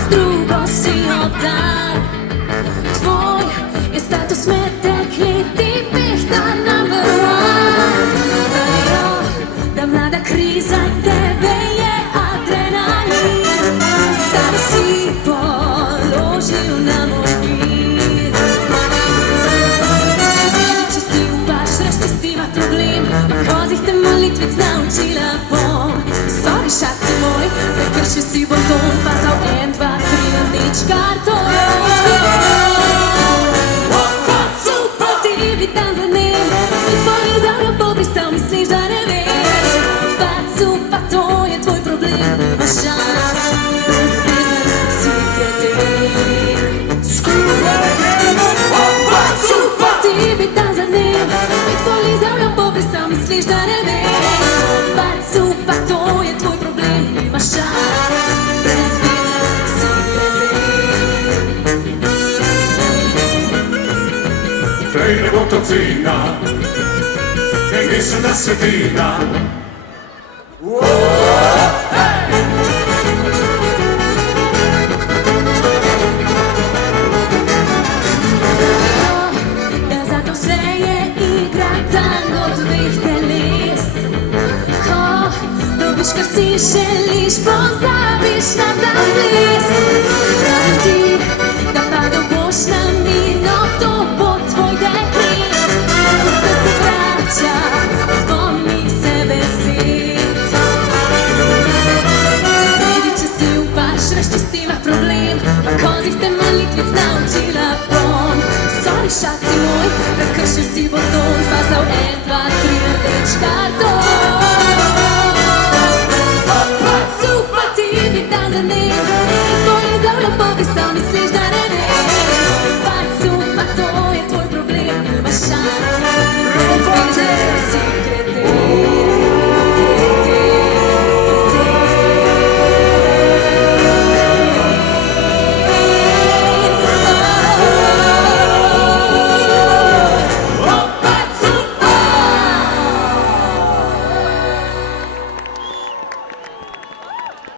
z drugo si obdan. Tvoj je status med dekleti Vihtar number one. Pravijo, da mlada kriza tebe je adrenalin. Stari si položil na moj mir. Če si upaš, razčisti ima problem, kozih te molitvic naučila bom. Sorry, šaci moj, prekršil si bom ton, fazal 1, 2, 3, rdeč karton. Super, ti dan za dnem, in tvoj zavlja pobrisal, misliš, da ne vem. Pa to je tvoj problem, imaš šans, brezvezen si kreten. Super, ti dan za dnem, in tvoj zavlja pobrisal, misliš, da ne vem. Pa to je tvoj problem, imaš šans, brezvezen si kreten. Prej ne bo to cena, in mislim, da se dina. Da zato vse je igra tango dveh teles. Ko dobiš, kar si želiš, pozabiš na ta ples. Pravim ti, da padel boš na mino, to bo tvoj dekret. Vse se vrača, spomni se besed. Vidi, če si upaš, razčistiva problem, pa kozih te molitvic naučila bom. Sorry, šaci moj, prekršil si bom ton, fazal 1, 2, 3, rdeč karton. Super, ti dan za dnem, in tvoj zavlja pobrisal, misliš, da ne